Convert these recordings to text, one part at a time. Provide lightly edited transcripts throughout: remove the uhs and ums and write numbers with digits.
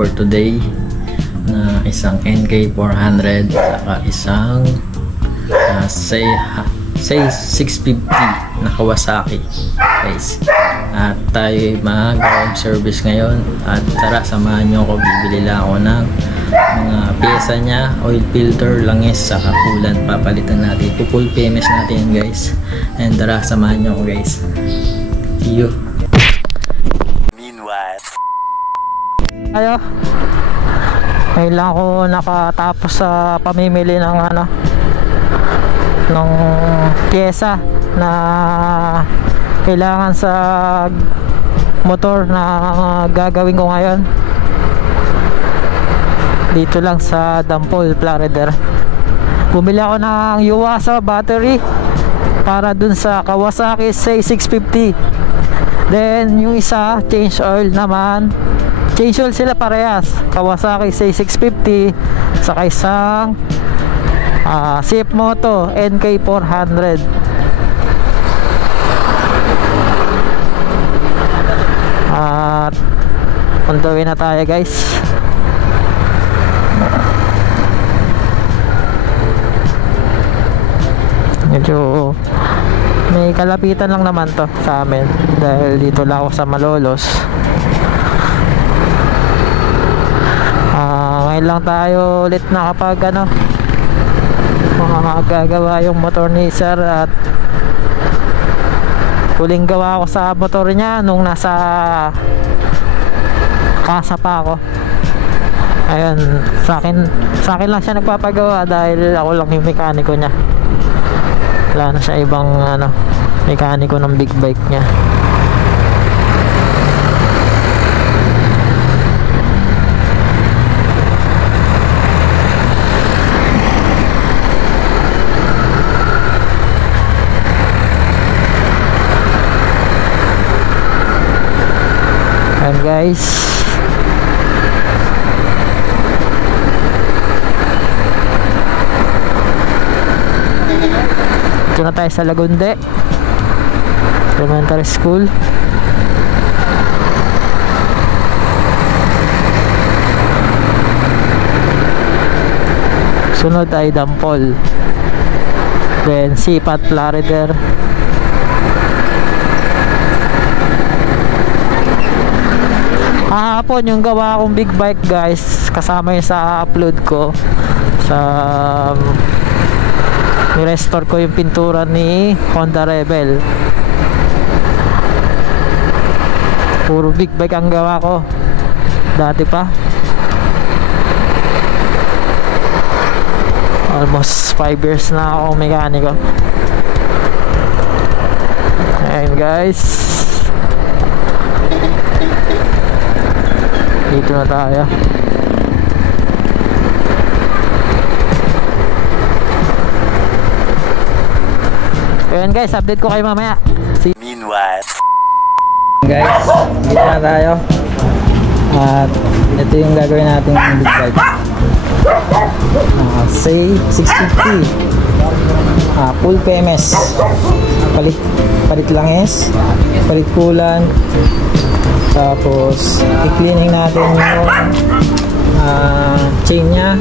for today na isang NK400 saka isang say 650 na Kawasaki guys. At tayo mag-home service ngayon at tara samahan nyo ako. Bibili lang ako ng mga pyesa nya, oil filter, langis, saka coolant. Papalitan natin, full PMS natin guys. And tara samahan nyo ako guys. See you. Meanwhile, ayo, ngayon lang ako nakatapos sa pamimili ng ng pyesa na kailangan sa motor na gagawin ko ngayon dito lang sa Dampol, Florida. Bumili ako ng Yuasa battery para dun sa Kawasaki C650. Then yung isa, change oil naman. Change oil sila parehas, Kawasaki C650 saka isang Swift Moto NK400. At puntuin na tayo guys. Medyo may kalapitan lang naman to sa amin dahil dito lang ako sa Malolos. Ngayon lang tayo ulit nakapag magagawa yung motor ni sir. At huling gawa ako sa motor niya nung nasa casa pa ako. Ayun, sa akin lang siya nagpapagawa dahil ako lang yung mekaniko niya. Wala na siya ibang mekaniko ng big bike niya. Ayan guys, ito na tayo sa Lagunde Elementary School. Sunod ay Dampol, then Sipat, Florida. Hapon yung gawa akong big bike guys, kasama yung sa upload ko sa ni-restore ko yung pintura ni Honda Rebel. Puro big bike ang gawa ko dati pa. Almost 5 years na ako mekaniko. Ayan guys, dito na tayo. Ayan guys, update ko kayo mamaya. meanwhile, Guys, dito na tayo. At ito yung gagawin natin ng big bike. Say 650 full PMS. Palit langis, palit coolant, tapos i-cleaning natin yung chain nya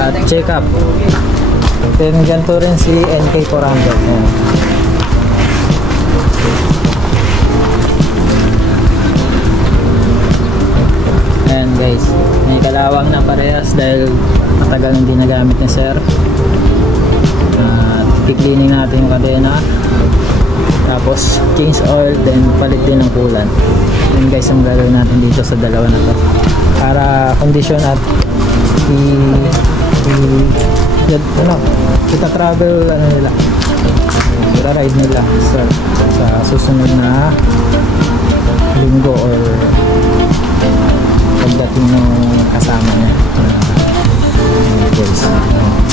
at check up. Then ganito rin si NK400. Ayan guys, may kalawang na parehas dahil matagal hindi nagamit ni sir. I-cleaning natin yung kadena, tapos change oil, then palit din ng coolant. Yun guys ang gagawin natin dito sa dalawa na to para kondisyon at kita travel nila, kita ride nila sa susunod na linggo or pagdating ng kasama niya. Guys,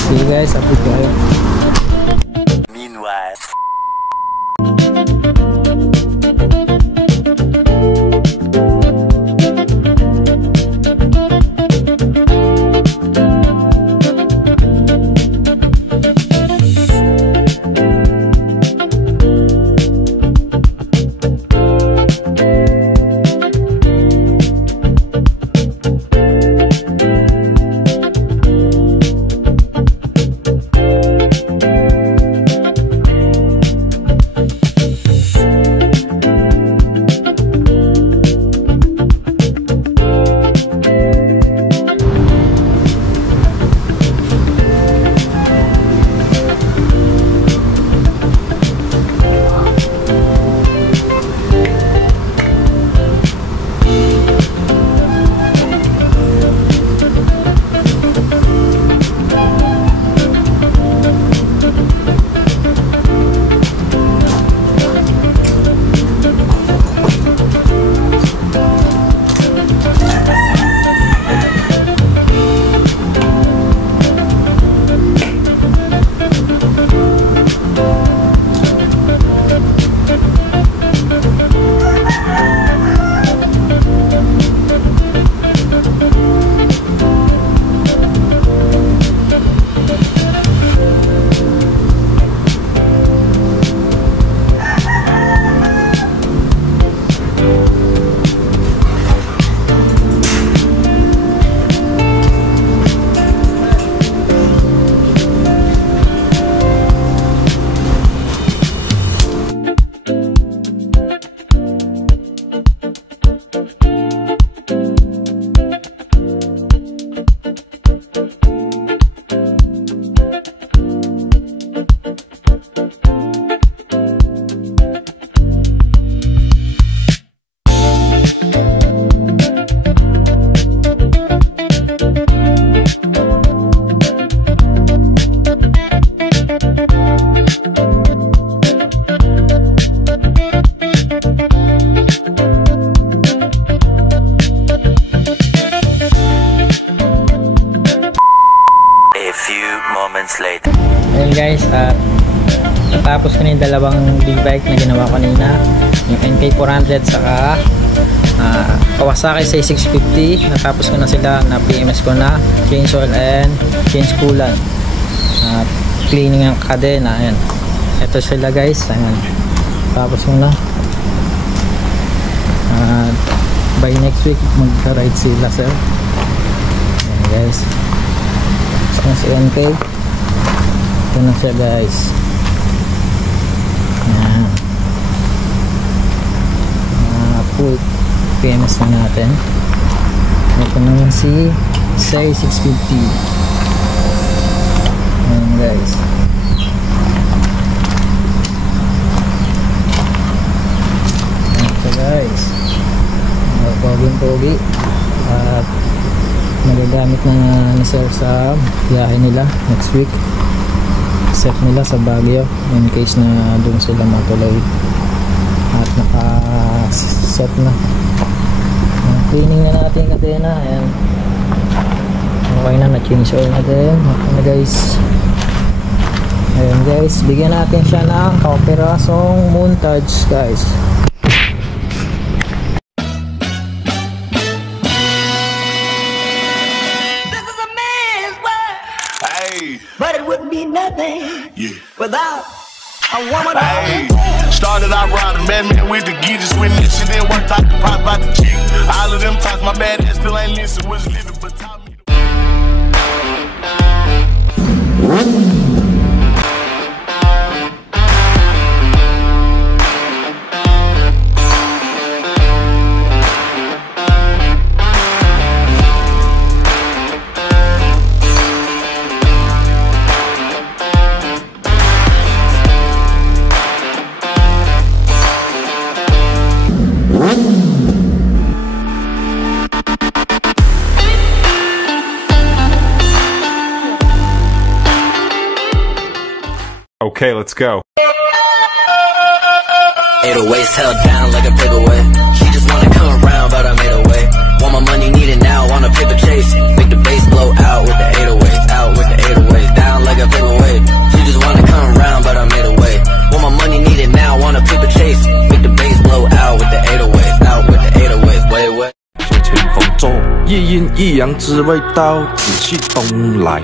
see you guys, update ko kayo. meanwhile. guys, natapos ko na yung dalawang D-bike na ginawa ko kanina, yung NK400 saka Kawasaki C650. Natapos ko na sila, na PMS ko na, change oil and change coolant, cleaning ang kadena. Ayan, ito sila guys. Ayan, tapos ko na. By next week magka-ride sila sir. Ayan guys, tapos na si NK. Ito na siya guys. Ayan, full PMS na natin. Ito naman si C650. Ayan guys. Ito guys, poging-pogi at magagamit na ni sir sa biyahe nila next week. Set nila sa Baguio in case na doon sila matuloy, at naka-set na. Cleaning na natin yung kadena. Ayan, okay na, na-change oil na din. Okay na guys. Ayan guys, bigyan natin siya ng kaperasong montage guys. But it wouldn't be nothing without a woman. Hey, started out riding, man with the geezers when this shit didn't work out the pot about the chick. All of them times my bad ass still ain't listen, was living but taught me. Okay, let's go. 808s held down like a paperweight. She just wanna come around, but I made her wait. Want my money, need it now, want a paper chase. Make the bass blow out with the 808s, out with the 808s, down like a paperweight. She just wanna come around, but I made her wait. Want my money, need it now, want a paper chase. Make the bass blow out with the 808s, out with the 808s, wait, wait. 吹吹风中，一阴一阳之味道，紫气东来。